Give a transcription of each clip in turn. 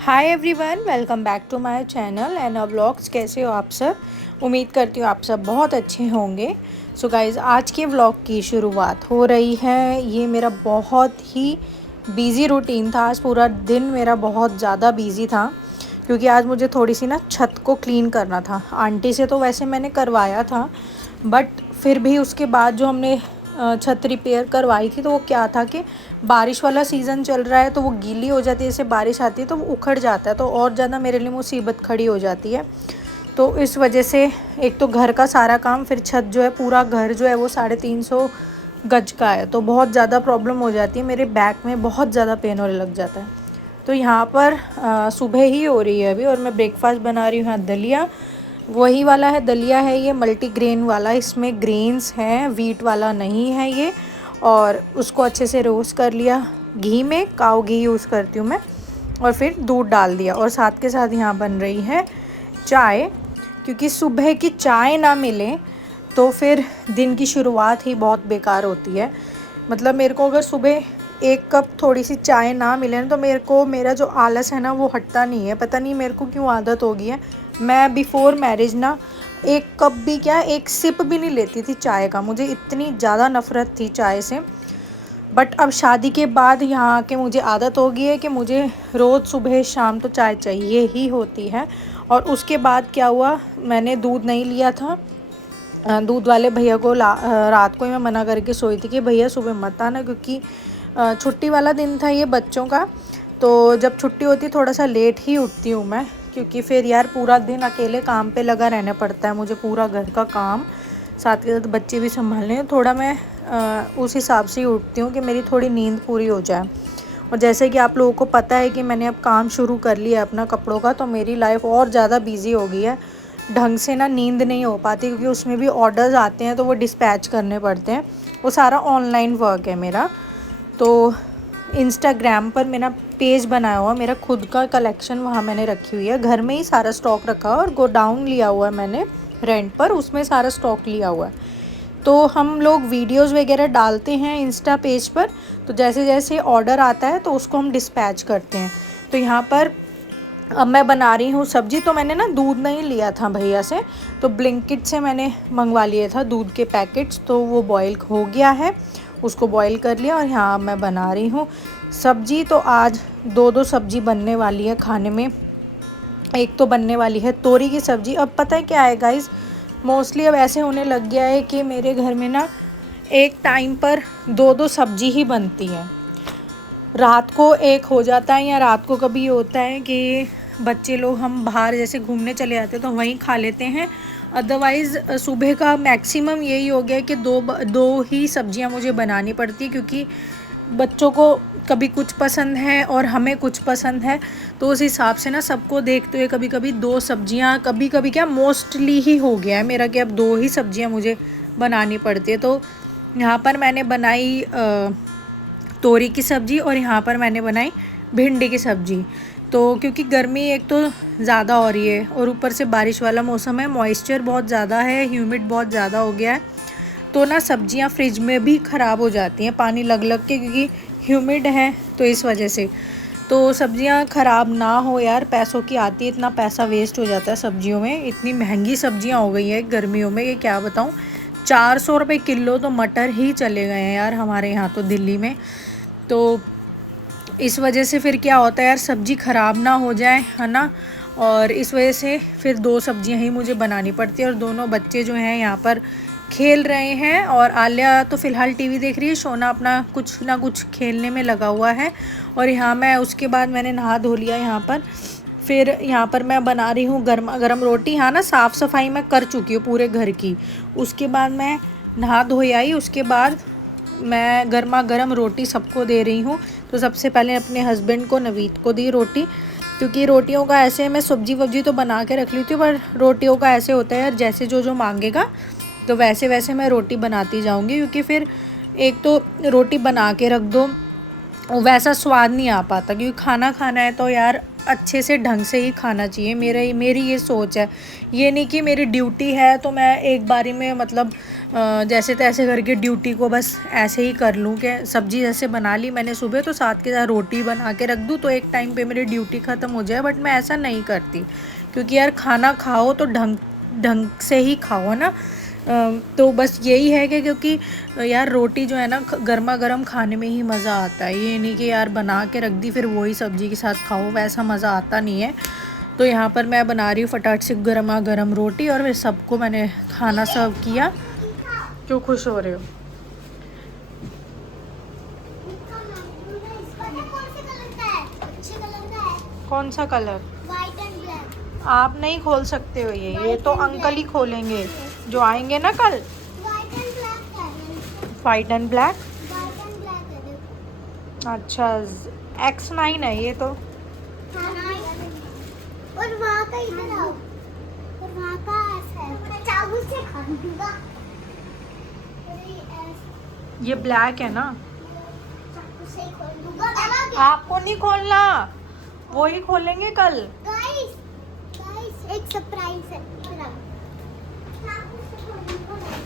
Hi everyone, welcome back to my channel and vlogs. कैसे हो आप सब? उम्मीद करती हूँ आप सब बहुत अच्छे होंगे। सो गाइज़, आज के व्लॉग की शुरुआत हो रही है। ये मेरा बहुत ही बिज़ी रूटीन था। आज पूरा दिन मेरा बहुत ज़्यादा बिज़ी था क्योंकि आज मुझे थोड़ी सी ना छत को क्लीन करना था। आंटी से तो वैसे मैंने करवाया था, बट फिर भी उसके बाद जो हमने छत रिपेयर करवाई थी तो वो क्या था कि बारिश वाला सीज़न चल रहा है तो वो गीली हो जाती है। जैसे बारिश आती है तो वो उखड़ जाता है, तो और ज़्यादा मेरे लिए मुसीबत खड़ी हो जाती है। तो इस वजह से एक तो घर का सारा काम, फिर छत जो है, पूरा घर जो है वो 350 गज का है, तो बहुत ज़्यादा प्रॉब्लम हो जाती है। मेरे बैक में बहुत ज़्यादा पेन होने लग जाता है। तो यहाँ पर सुबह ही हो रही है अभी और मैं ब्रेकफास्ट बना रही हूँ। यहाँ दलिया, वही वाला है दलिया है ये, मल्टीग्रेन वाला। इसमें ग्रेन्स हैं, वीट वाला नहीं है ये। और उसको अच्छे से रोस्ट कर लिया घी में, काऊ घी यूज़ करती हूँ मैं, और फिर दूध डाल दिया। और साथ के साथ यहाँ बन रही है चाय, क्योंकि सुबह की चाय ना मिले तो फिर दिन की शुरुआत ही बहुत बेकार होती है। मतलब मेरे को अगर सुबह एक कप थोड़ी सी चाय ना मिले ना तो मेरा जो आलस है ना वो हटता नहीं है। पता नहीं मेरे को क्यों आदत हो गई है। मैं बिफ़ोर मैरिज ना एक कप भी क्या, एक सिप भी नहीं लेती थी चाय का। मुझे इतनी ज़्यादा नफ़रत थी चाय से। बट अब शादी के बाद यहाँ आके मुझे आदत हो गई है कि मुझे रोज़ सुबह शाम तो चाय चाहिए ही होती है। और उसके बाद क्या हुआ, मैंने दूध नहीं लिया था। दूध वाले भैया को रात को ही मैं मना करके सोई थी कि भैया सुबह मत आना, क्योंकि छुट्टी वाला दिन था ये बच्चों का। तो जब छुट्टी होती थोड़ा सा लेट ही उठती हूँ मैं, क्योंकि फिर यार पूरा दिन अकेले काम पे लगा रहना पड़ता है मुझे। पूरा घर का काम, साथ के साथ बच्चे भी संभालने हैं। थोड़ा मैं उस हिसाब से ही उठती हूँ कि मेरी थोड़ी नींद पूरी हो जाए। और जैसे कि आप लोगों को पता है कि मैंने अब काम शुरू कर लिया है अपना कपड़ों का, तो मेरी लाइफ और ज़्यादा बिजी हो गई है। ढंग से ना नींद नहीं हो पाती, क्योंकि उसमें भी ऑर्डर्स आते हैं तो वो डिस्पैच करने पड़ते हैं। वो सारा ऑनलाइन वर्क है मेरा। तो इंस्टाग्राम पर मेरा पेज बनाया हुआ, मेरा खुद का कलेक्शन वहाँ मैंने रखी हुई है। घर में ही सारा स्टॉक रखा हुआ, और गोडाउन लिया हुआ है मैंने रेंट पर, उसमें सारा स्टॉक लिया हुआ है। तो हम लोग वीडियोस वगैरह डालते हैं इंस्टा पेज पर, तो जैसे जैसे ऑर्डर आता है तो उसको हम डिस्पैच करते हैं। तो यहाँ पर अब मैं बना रही हूँ सब्जी। तो मैंने ना दूध नहीं लिया था भैया से, तो ब्लिंकिट से मैंने मंगवा लिया था दूध के पैकेट्स। तो वो बॉईल हो गया है, उसको बॉईल कर लिया। और यहाँ मैं बना रही हूँ सब्जी। तो आज दो सब्जी बनने वाली है खाने में। एक तो बनने वाली है तोरी की सब्जी। अब पता है क्या है गाइस, मोस्टली अब ऐसे होने लग गया है कि मेरे घर में ना एक टाइम पर दो सब्जी ही बनती है। रात को एक हो जाता है, या रात को कभी होता है कि बच्चे लोग, हम बाहर जैसे घूमने चले जाते हैं तो वहीं खा लेते हैं। अदरवाइज़ सुबह का मैक्सिमम यही हो गया कि दो ही सब्जियां मुझे बनानी पड़ती है, क्योंकि बच्चों को कभी कुछ पसंद है और हमें कुछ पसंद है। तो उस हिसाब से ना सबको देखते हुए कभी कभी दो सब्जियां, कभी कभी क्या मोस्टली ही हो गया है मेरा कि अब दो ही सब्जियां मुझे बनानी पड़ती है। तो यहाँ पर मैंने बनाई तोरी की सब्ज़ी, और यहाँ पर मैंने बनाई भिंडी की सब्ज़ी। तो क्योंकि गर्मी एक तो ज़्यादा हो रही है और ऊपर से बारिश वाला मौसम है, मॉइस्चर बहुत ज़्यादा है, ह्यूमिड बहुत ज़्यादा हो गया है, तो ना सब्जियां फ्रिज में भी ख़राब हो जाती हैं पानी लग लग के, क्योंकि ह्यूमिड है तो इस वजह से। तो सब्जियां ख़राब ना हो यार, पैसों की आती है, इतना पैसा वेस्ट हो जाता है सब्जियों में। इतनी महंगी सब्जियां हो गई है गर्मियों में, ये क्या बताऊँ। 400 रुपये किलो तो मटर ही चले गए हैं यार हमारे यहाँ तो, दिल्ली में। तो इस वजह से फिर क्या होता है यार, सब्ज़ी ख़राब ना हो जाए, है ना। और इस वजह से फिर दो सब्जियां ही मुझे बनानी पड़ती है। और दोनों बच्चे जो हैं यहाँ पर खेल रहे हैं, और आलिया तो फ़िलहाल टीवी देख रही है, सोना अपना कुछ ना कुछ खेलने में लगा हुआ है। और यहाँ मैं उसके बाद मैंने नहा धो लिया यहाँ पर। फिर यहाँ पर मैं बना रही हूँ गर्मा गर्म रोटी। हाँ ना, साफ़ सफाई मैं कर चुकी हूँ पूरे घर की। उसके बाद मैं नहा धो आई, उसके बाद मैं गर्मा गर्म रोटी सबको दे रही हूँ। तो सबसे पहले अपने हस्बैंड को, नवीद को दी रोटी, क्योंकि रोटियों का ऐसे, मैं सब्जी वब्जी तो बना के रख ली थी, पर रोटियों का ऐसे होता है यार, जैसे जो मांगेगा तो वैसे वैसे मैं रोटी बनाती जाऊँगी। क्योंकि फिर एक तो रोटी बना के रख दो, वैसा स्वाद नहीं आ पाता, क्योंकि खाना खाना है तो यार अच्छे से ढंग से ही खाना चाहिए। मेरी ये सोच है। ये नहीं कि मेरी ड्यूटी है तो मैं एक बारी में मतलब जैसे तैसे करके ड्यूटी को बस ऐसे ही कर लूँ कि सब्जी जैसे बना ली मैंने सुबह तो साथ के साथ रोटी बना के रख दूँ तो एक टाइम पे मेरी ड्यूटी ख़त्म हो जाए। बट मैं ऐसा नहीं करती, क्योंकि यार खाना खाओ तो ढंग ढंग से ही खाओ ना। तो बस यही है कि क्योंकि यार रोटी जो है ना गर्मा गर्म खाने में ही मज़ा आता है। ये नहीं कि यार बना के रख दी फिर वही सब्ज़ी के साथ खाओ, वैसा मज़ा आता नहीं है। तो यहाँ पर मैं बना रही हूँ फटाफट से गर्मा गर्म रोटी और फिर सबको मैंने खाना सर्व किया। क्यों खुश हो रहे हो? कौन सा कलर? White and black. आप नहीं खोल सकते हो ये तो अंकल ही खोलेंगे जो आएंगे ना कल। व्हाइट एंड ब्लैक है। White and black. White and black है। अच्छा X9 है ये तो। हाँ, और वहाँ का इधर आओ, और वहाँ का ऐसा है। चावल से खा लूँगा। ये ब्लैक है ना? चाकू से खोल दूँगा। आपको नहीं खोलना, वो ही खोलेंगे कल। गाइस एक सरप्राइज है। चाकू से खोलूँगा मैं।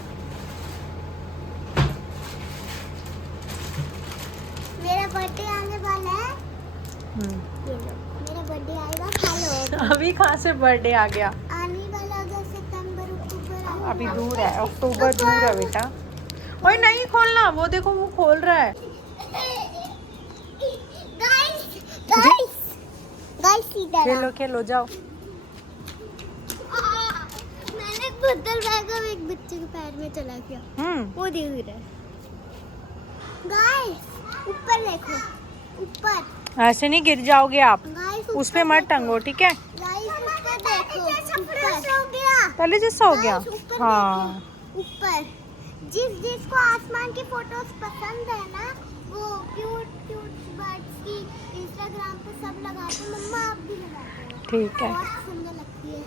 मेरा बर्थडे आने वाला है। ये लो, मेरा बर्थडे आएगा, खा लो। अभी कहाँ से बर्थडे आ गया? आने वाला अगस्त सितंबर अक्टूबर। अभी दूर है, अक्टूबर दूर है बेटा। ओए नहीं खोलना, वो देखो वो खोल रहा है। गाइस इधर खेलो खेलो जाओ। मैंने बदल बैग एक बच्चे के पैर में चला गया। वो देख रहा है। गाइस ऊपर देखो, ऊपर। ऐसे नहीं गिर जाओगे आप, गाइस उस पे मत टंगो, ठीक है? गाइस ऊपर देखो, ऊपर पहले जैसा हो गया। ऊपर हाँ देखो, ऊपर। जिसको आसमान की फोटोज पसंद है ना, वो क्यूट बर्ड्स की इंस्टाग्राम पे सब लगाते हैं। मम्मा आप भी लगाते हैं, ठीक है। बहुत सुंदर लगती है।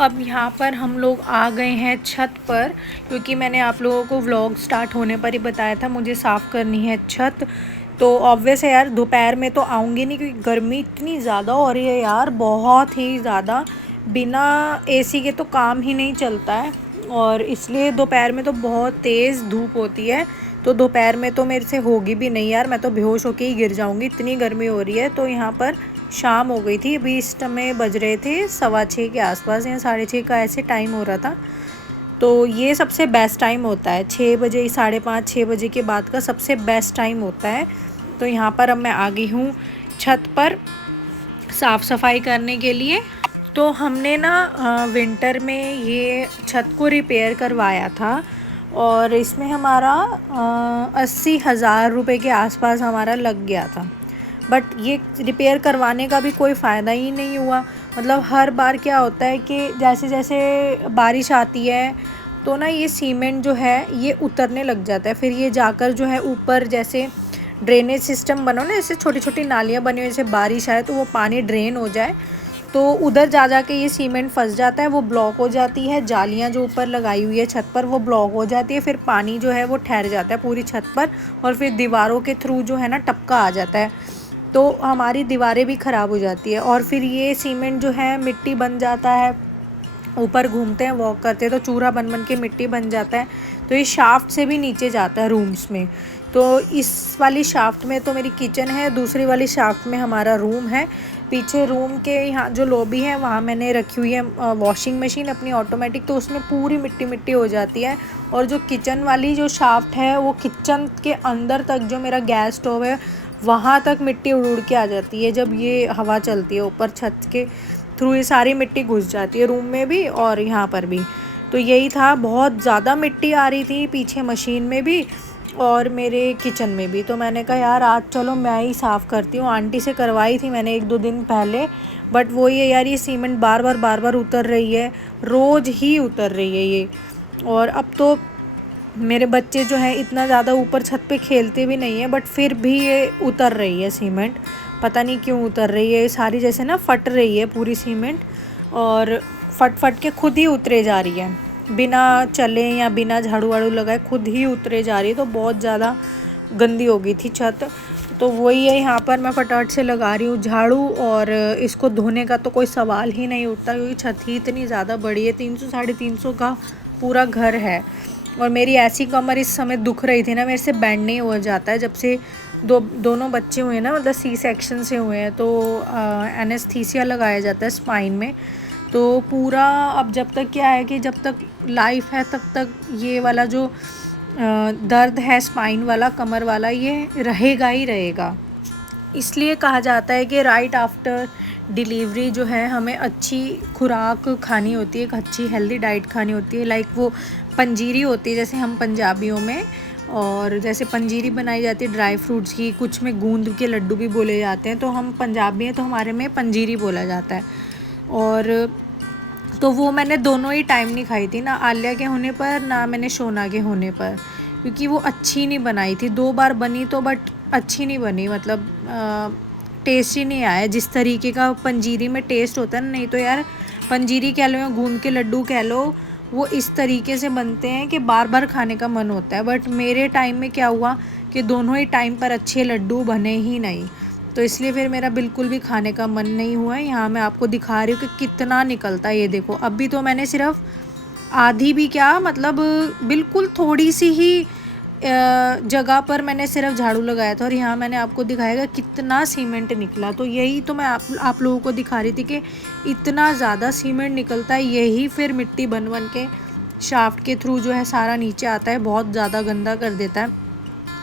अब यहाँ पर हम लोग आ गए हैं छत पर, क्योंकि मैंने आप लोगों को व्लॉग स्टार्ट होने पर ही बताया था मुझे साफ़ करनी है छत। तो ऑब्वियस है यार, दोपहर में तो आऊँगी नहीं क्योंकि गर्मी इतनी ज़्यादा हो रही है यार, बहुत ही ज़्यादा। बिना एसी के तो काम ही नहीं चलता है, और इसलिए दोपहर में तो बहुत तेज़ धूप होती है। तो दोपहर में तो मेरे से होगी भी नहीं यार, मैं तो बेहोश होके ही गिर जाऊँगी, इतनी गर्मी हो रही है। तो यहाँ पर शाम हो गई थी, अभी इस समय बज रहे थे 6:15 के आसपास या 6:30 का ऐसे टाइम हो रहा था। तो ये सबसे बेस्ट टाइम होता है, 6 बजे 5:30 6 बजे के बाद का सबसे बेस्ट टाइम होता है। तो यहाँ पर अब मैं आ गई हूँ छत पर साफ़ सफाई करने के लिए। तो हमने ना विंटर में ये छत को रिपेयर करवाया था, और इसमें हमारा 80,000 रुपये के आसपास हमारा लग गया था। बट ये रिपेयर करवाने का भी कोई फ़ायदा ही नहीं हुआ। मतलब हर बार क्या होता है कि जैसे जैसे बारिश आती है तो ना ये सीमेंट जो है ये उतरने लग जाता है, फिर ये जाकर जो है ऊपर जैसे ड्रेनेज सिस्टम बनो ना, जैसे छोटी छोटी नालियाँ बनी हुई, जैसे बारिश आए तो वो पानी ड्रेन हो जाए, तो उधर जा के ये सीमेंट फंस जाता है, वो ब्लॉक हो जाती है। जालियाँ जो ऊपर लगाई हुई है छत पर वो ब्लॉक हो जाती है, फिर पानी जो है वो ठहर जाता है पूरी छत पर, और फिर दीवारों के थ्रू जो है ना टपका आ जाता है, तो हमारी दीवारें भी ख़राब हो जाती है। और फिर ये सीमेंट जो है मिट्टी बन जाता है, ऊपर घूमते हैं वॉक करते हैं तो चूरा बन के मिट्टी बन जाता है, तो ये शाफ्ट से भी नीचे जाता है रूम्स में। तो इस वाली शाफ्ट में तो मेरी किचन है, दूसरी वाली शाफ्ट में हमारा रूम है। पीछे रूम के यहाँ जो लॉबी है वहाँ मैंने रखी हुई है वॉशिंग मशीन अपनी ऑटोमेटिक, तो उसमें पूरी मिट्टी मिट्टी हो जाती है। और जो किचन वाली जो शाफ्ट है वो किचन के अंदर तक, जो मेरा गैस स्टोव है वहाँ तक मिट्टी उड़ उड़ के आ जाती है जब ये हवा चलती है ऊपर छत के थ्रू, ये सारी मिट्टी घुस जाती है रूम में भी और यहाँ पर भी। तो यही था, बहुत ज़्यादा मिट्टी आ रही थी पीछे मशीन में भी और मेरे किचन में भी। तो मैंने कहा यार आज चलो मैं ही साफ़ करती हूँ। आंटी से करवाई थी मैंने 1-2 दिन पहले, बट वही है यार, ये सीमेंट बार बार उतर रही है, रोज़ ही उतर रही है ये। और अब तो मेरे बच्चे जो हैं इतना ज़्यादा ऊपर छत पे खेलते भी नहीं है, बट फिर भी ये उतर रही है सीमेंट। पता नहीं क्यों उतर रही है, सारी जैसे ना फट रही है पूरी सीमेंट, और फट के खुद ही उतरे जा रही है, बिना चले या बिना झाड़ू वाड़ू लगाए खुद ही उतरे जा रही है। तो बहुत ज़्यादा गंदी हो गई थी छत। तो वही है, यहाँ पर मैं फटाफट से लगा रही हूँ झाड़ू, और इसको धोने का तो कोई सवाल ही नहीं उठता क्योंकि छत ही इतनी ज़्यादा बड़ी है, 300-350 का पूरा घर है। और मेरी ऐसी कमर इस समय दुख रही थी ना, मेरे से बैंड नहीं हो जाता है जब से दोनों बच्चे हुए ना, मतलब सी सेक्शन से हुए हैं। तो एनेस्थीसिया लगाया जाता है स्पाइन में, तो पूरा अब जब तक क्या है कि जब तक लाइफ है तब तक ये वाला जो दर्द है स्पाइन वाला, कमर वाला, ये रहेगा ही रहेगा। इसलिए कहा जाता है कि राइट आफ्टर डिलीवरी जो है हमें अच्छी खुराक खानी होती है, एक अच्छी हेल्दी डाइट खानी होती है। लाइक वो पंजीरी होती है जैसे हम पंजाबियों में, और जैसे पंजीरी बनाई जाती है ड्राई फ्रूट्स की, कुछ में गूंद के लड्डू भी बोले जाते हैं। तो हम पंजाबी हैं तो हमारे में पंजीरी बोला जाता है। और तो वो मैंने दोनों ही टाइम नहीं खाई थी, ना आलिया के होने पर ना मैंने शोना के होने पर, क्योंकि वो अच्छी नहीं बनाई थी। 2 बार बनी तो बट अच्छी नहीं बनी, मतलब टेस्ट ही नहीं आया जिस तरीके का पंजीरी में टेस्ट होता है ना। नहीं तो यार पंजीरी कह लो या गूंद के लड्डू कह लो, वो इस तरीके से बनते हैं कि बार बार खाने का मन होता है। बट मेरे टाइम में क्या हुआ कि दोनों ही टाइम पर अच्छे लड्डू बने ही नहीं, तो इसलिए फिर मेरा बिल्कुल भी खाने का मन नहीं हुआ है। यहाँ मैं आपको दिखा रही हूँ कि कितना निकलता है, ये देखो। अभी तो मैंने सिर्फ आधी भी क्या, मतलब बिल्कुल थोड़ी सी ही जगह पर मैंने सिर्फ झाड़ू लगाया था, और यहाँ मैंने आपको दिखाएगा कितना सीमेंट निकला। तो यही तो मैं आप लोगों को दिखा रही थी कि इतना ज़्यादा सीमेंट निकलता है, यही फिर मिट्टी बन के शाफ्ट के थ्रू जो है सारा नीचे आता है, बहुत ज़्यादा गंदा कर देता है।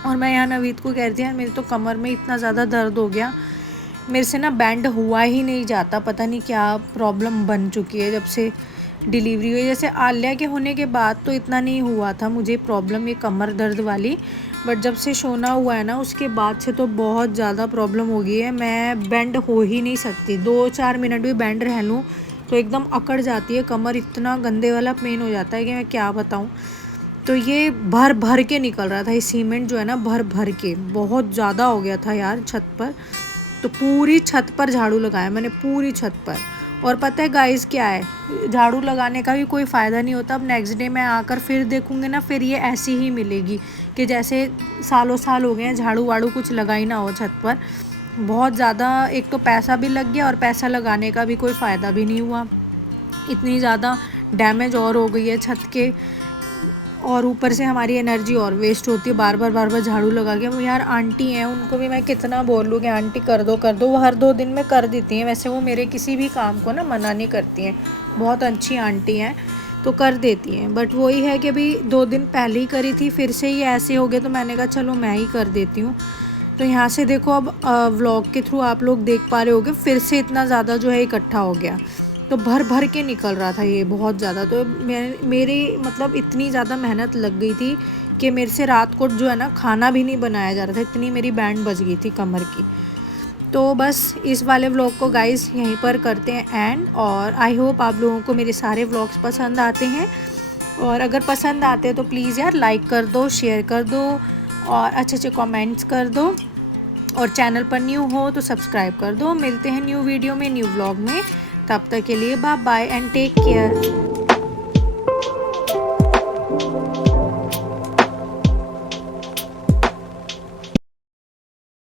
और मैं यहाँ नवीद को कह रही थी यार मेरे तो कमर में इतना ज़्यादा दर्द हो गया, मेरे से ना बैंड हुआ ही नहीं जाता, पता नहीं क्या प्रॉब्लम बन चुकी है जब से डिलीवरी हुई। जैसे आलिया के होने के बाद तो इतना नहीं हुआ था मुझे प्रॉब्लम, ये कमर दर्द वाली, बट जब से शोना हुआ है ना उसके बाद से तो बहुत ज़्यादा प्रॉब्लम हो गई है। मैं बैंड हो ही नहीं सकती, 2-4 मिनट भी बैंड रह लूँ तो एकदम अकड़ जाती है कमर, इतना गंदे वाला पेन हो जाता है कि मैं क्या बताऊँ। तो ये भर के निकल रहा था, ये सीमेंट जो है ना भर के बहुत ज़्यादा हो गया था यार छत पर। तो पूरी छत पर झाड़ू लगाया मैंने, पूरी छत पर। और पता है गाइस क्या है, झाड़ू लगाने का भी कोई फ़ायदा नहीं होता। अब नेक्स्ट डे मैं आकर फिर देखूंगी ना, फिर ये ऐसी ही मिलेगी कि जैसे सालों साल हो गए हैं झाड़ू वाड़ू कुछ लगा ही ना हो छत पर। बहुत ज़्यादा एक तो पैसा भी लग गया, और पैसा लगाने का भी कोई फ़ायदा भी नहीं हुआ, इतनी ज़्यादा डैमेज और हो गई है छत के। और ऊपर से हमारी एनर्जी और वेस्ट होती है बार बार झाड़ू लगा के। वो यार आंटी हैं, उनको भी मैं कितना बोलूँ कि आंटी कर दो, वो हर 2 दिन में कर देती हैं। वैसे वो मेरे किसी भी काम को ना मना नहीं करती हैं, बहुत अच्छी आंटी हैं, तो कर देती हैं। बट वही है कि अभी 2 दिन पहले ही करी थी, फिर से ही ऐसे हो गए, तो मैंने कहा चलो मैं ही कर देती हूँ। तो यहाँ से देखो, अब व्लॉग के थ्रू आप लोग देख पा रहे होगे फिर से इतना ज़्यादा जो है इकट्ठा हो गया, तो भर के निकल रहा था ये बहुत ज़्यादा। तो मेरी मतलब इतनी ज़्यादा मेहनत लग गई थी कि मेरे से रात को जो है ना खाना भी नहीं बनाया जा रहा था, इतनी मेरी बैंड बज गई थी कमर की। तो बस इस वाले व्लॉग को गाइस यहीं पर करते हैं एंड। और आई होप आप लोगों को मेरे सारे व्लॉग्स पसंद आते हैं, और अगर पसंद आते हैं तो प्लीज़ यार लाइक कर दो, शेयर कर दो, और अच्छे कमेंट्स कर दो, और चैनल पर न्यू हो तो सब्सक्राइब कर दो। मिलते हैं न्यू वीडियो में, न्यू व्लॉग में, तब तक के लिए bye bye and take care.